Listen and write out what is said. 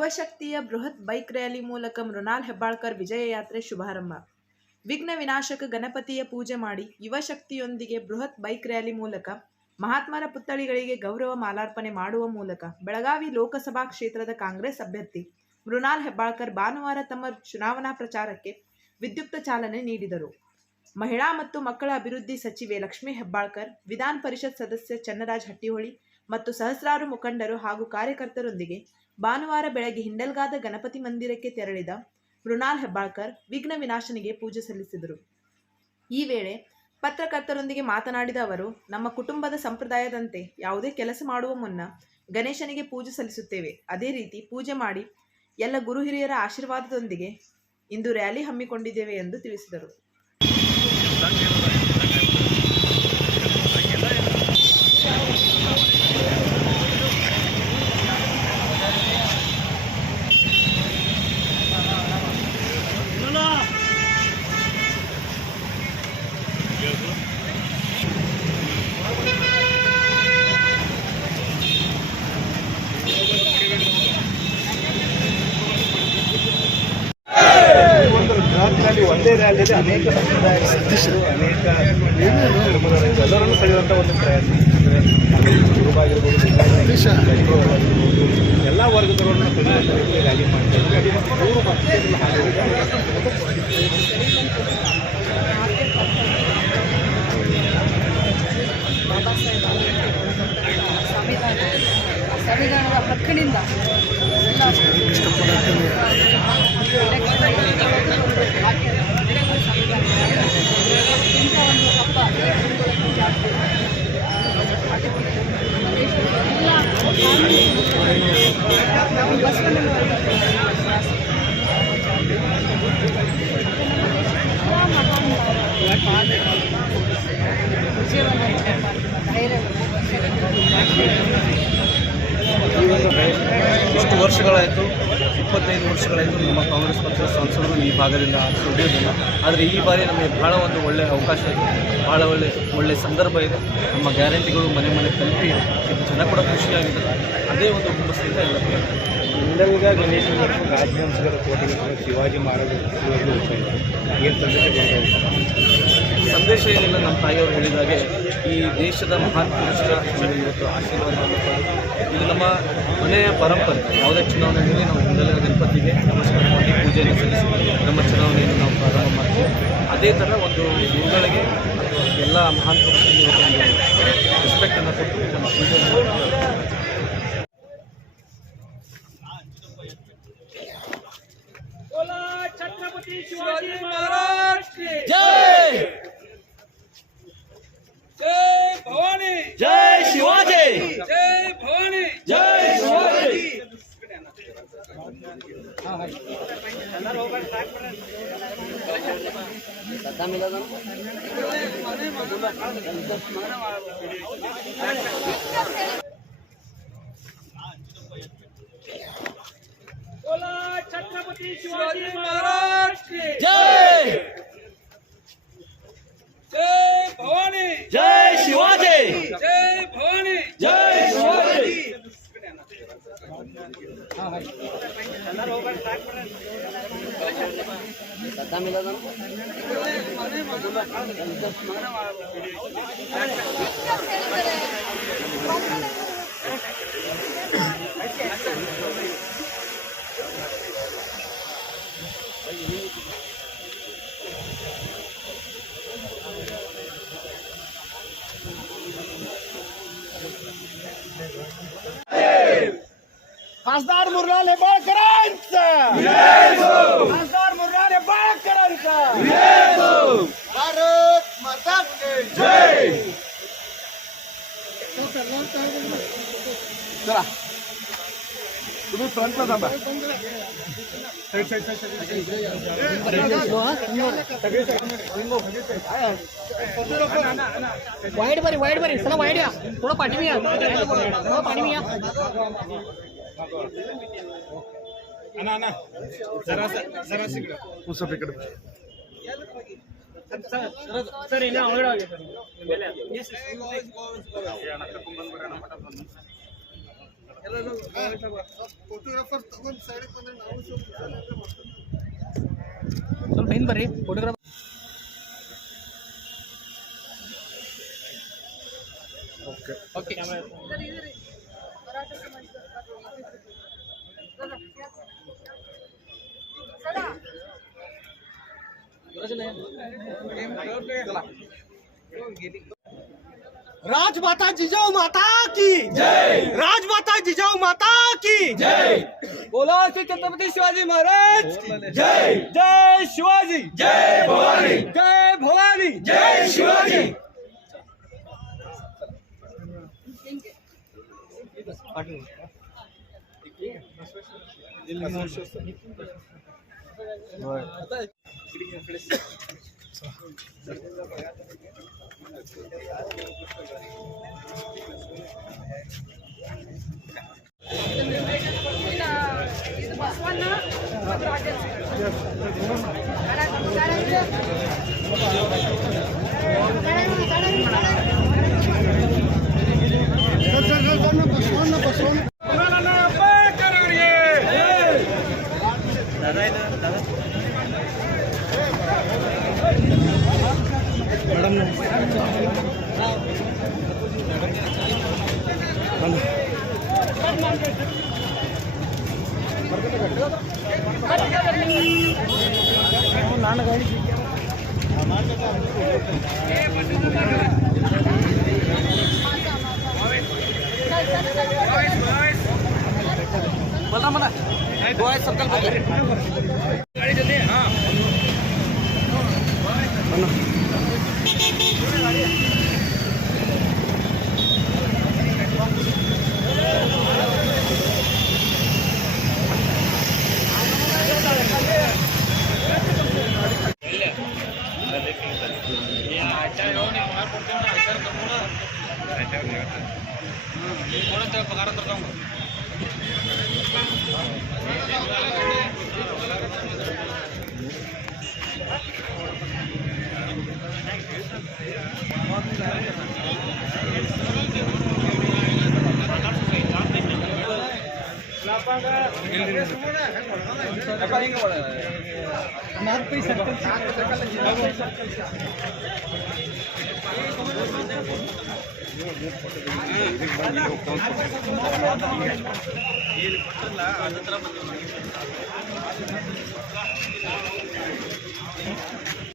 ಯುವಶಕ್ತಿಯ ಬೃಹತ್ bike rally ಮೂಲಕ ಮೃಣಾಲ್ ಹೆಬ್ಬಾಳ್ಕರ್ ವಿಜಯ ಯಾತ್ರೆ ಶುಭಾರಂಭ. ವಿಘ್ನ ವಿನಾಶಕ ಗಣಪತಿಯ ಪೂಜೆ ಮಾಡಿ ಯುವಶಕ್ತಿಯೊಂದಿಗೆ ಬೃಹತ್ ಬೈಕ್ ರ್ಯಾಲಿ ಮೂಲಕ ಮಹಾತ್ಮರ ಪುತ್ಥಳಿಗಳಿಗೆ ಗೌರವ ಮಾಲಾರ್ಪಣೆ ಮಾಡುವ ಮೂಲಕ ಬೆಳಗಾವಿ ಲೋಕಸಭಾ ಕ್ಷೇತ್ರದ ಕಾಂಗ್ರೆಸ್ ಅಭ್ಯರ್ಥಿ ಮೃಣಾಲ್ ಹೆಬ್ಬಾಳ್ಕರ್ ಭಾನುವಾರ ತಮ್ಮ ಚುನಾವಣಾ ಪ್ರಚಾರಕ್ಕೆ ವಿದ್ಯುಕ್ತ ಚಾಲನೆ ನೀಡಿದರು. ಮಹಿಳಾ ಮತ್ತು ಮಕ್ಕಳ ಅಭಿವೃದ್ಧಿ ಸಚಿವೆ ಲಕ್ಷ್ಮೀ ಹೆಬ್ಬಾಳ್ಕರ್, ವಿಧಾನ ಪರಿಷತ್ ಸದಸ್ಯ ಚನ್ನರಾಜ್ ಹಟ್ಟಿಹೊಳಿ ಮತ್ತು ಸಹಸ್ರಾರು ಮುಖಂಡರು ಹಾಗೂ ಕಾರ್ಯಕರ್ತರೊಂದಿಗೆ ಭಾನುವಾರ ಬೆಳಗ್ಗೆ ಹಿಂಡಲ್ಗಾದ ಗಣಪತಿ ಮಂದಿರಕ್ಕೆ ತೆರಳಿದ ಮೃಣಾಲ್ ಹೆಬ್ಬಾಳ್ಕರ್ ವಿಘ್ನ ವಿನಾಶನಿಗೆ ಪೂಜೆ ಸಲ್ಲಿಸಿದರು. ಈ ವೇಳೆ ಪತ್ರಕರ್ತರೊಂದಿಗೆ ಮಾತನಾಡಿದ ಅವರು, ನಮ್ಮ ಕುಟುಂಬದ ಸಂಪ್ರದಾಯದಂತೆ ಯಾವುದೇ ಕೆಲಸ ಮಾಡುವ ಮುನ್ನ ಗಣೇಶನಿಗೆ ಪೂಜೆ ಸಲ್ಲಿಸುತ್ತೇವೆ. ಅದೇ ರೀತಿ ಪೂಜೆ ಮಾಡಿ ಎಲ್ಲ ಗುರು ಹಿರಿಯರ ಆಶೀರ್ವಾದದೊಂದಿಗೆ ಇಂದು ರ್ಯಾಲಿ ಹಮ್ಮಿಕೊಂಡಿದ್ದೇವೆ ಎಂದು ತಿಳಿಸಿದರು. ಒಂದೇ ರ್ಯಾಲಿಯಲ್ಲಿ ಅನೇಕ ಸಂಪ್ರದಾಯಗಳು, ಅನೇಕ ಎಲ್ಲರನ್ನು ಸೆಳೆಯುವಂಥ ಒಂದು ಪ್ರಯತ್ನ. ಗುರುವಾಗಿರ್ಬೋದು, ಎಲ್ಲ ವರ್ಗದವರನ್ನು ಸೆಳೆಯುವಂಥ ರೀತಿಯಲ್ಲಿ ರ್ಯಾಲಿ ಮಾಡ್ತಾರೆ. ಸಂವಿಧಾನದ ಹಕ್ಕಿನಿಂದ ಇಷ್ಟು ವರ್ಷಗಳಾಯಿತು, 25 ವರ್ಷಗಳಾಯಿತು ನಮ್ಮ ಕಾಂಗ್ರೆಸ್ ಪಕ್ಷದ ಸಂಸದರು ಈ ಭಾಗದಿಂದ ಸುಳಿಯೋದಿಲ್ಲ. ಆದರೆ ಈ ಬಾರಿ ನಮಗೆ ಬಹಳ ಒಂದು ಒಳ್ಳೆಯ ಅವಕಾಶ ಇದೆ, ಬಹಳ ಒಳ್ಳೆಯ ಸಂದರ್ಭ ಇದೆ. ನಮ್ಮ ಗ್ಯಾರಂಟಿಗಳು ಮನೆ ಮನೆ ತಲುಪಿ ಜನ ಕೂಡ ಖುಷಿಯಾಗಿದೆ. ಅದೇ ಒಂದು ಹುಮ್ಮಸ್ಸಿಂದ ಎಲ್ಲ ಹಿಂಡಲ್ಗ ಗಣೇಶ ರಾಜವಂಶಗಳ ಕೋಟೆಗೆ ಶಿವಾಜಿ ಮಹಾರಾಜ ಏನು ಸಂದೇಶ ಏನಿಲ್ಲ. ನಮ್ಮ ತಾಯಿಯವರು ಹೇಳಿದಾಗೆ ಈ ದೇಶದ ಮಹಾನ್ ಪುರುಷರ ಇವತ್ತು ಆಶೀರ್ವಾದವನ್ನು ಪಡೆದು ಇದು ನಮ್ಮ ಮನೆಯ ಪರಂಪರೆ. ಯಾವುದೇ ಚುನಾವಣೆಯಲ್ಲಿ ನಾವು ಹಿಂಡಲ್ಗ ಗಣಪತಿಗೆ ನಮಸ್ಕಾರ ಮಾಡಿ ಪೂಜೆಯನ್ನು ಸಲ್ಲಿಸಿ ನಮ್ಮ ಚುನಾವಣೆಯನ್ನು ನಾವು ಪ್ರಾರಂಭ ಮಾಡ್ತೀವಿ. ಅದೇ ಥರ ಒಂದು ಗುರುಗಳಿಗೆ ಎಲ್ಲ ಮಹಾನ್ ಪುರುಷರಿಗೆ ಒಂದು ರೆಸ್ಪೆಕ್ಟನ್ನು ಕೊಟ್ಟು ನಮ್ಮ ಪೂಜೆಯನ್ನು छत्रपति शिवाजी महाराज की जय, जय भवानी, जय शिवाजी, जय भवानी, जय शिवाजी. बोला छत्रपति शिवाजी महाराज की जय, जय भवानी, जय शिवाजी, जय भवानी, जय शिवाजी. खासदार मृणाल हेब्बाळकरांचा, खासदार मृणाल हेब्बाळकरांचा भारत माता की जय. चला तुम्ही फ्रंटला थांबा. वाईड बरी चला वाईड या, थोडं पाठीमी या, थोडं पाठीमी या. पुसप इकडे ಸರ್ ಇನ್ನು ಒಳಗಡೆ ಹೋಗಿ ಸ್ವಲ್ಪ ಹಿಂದೆ ಬರ್ರಿ ಫೋಟೋಗ್ರಾಫ್. ಓಕೆ राजमाता जिजाऊ माता की जय। राजमाता जिजाऊ माता की जय। बोला श्री छत्रपति शिवाजी महाराज जय। जय शिवाजी जय भवानी जय भवानी जय शिवाजी. ಇಲ್ಲಿ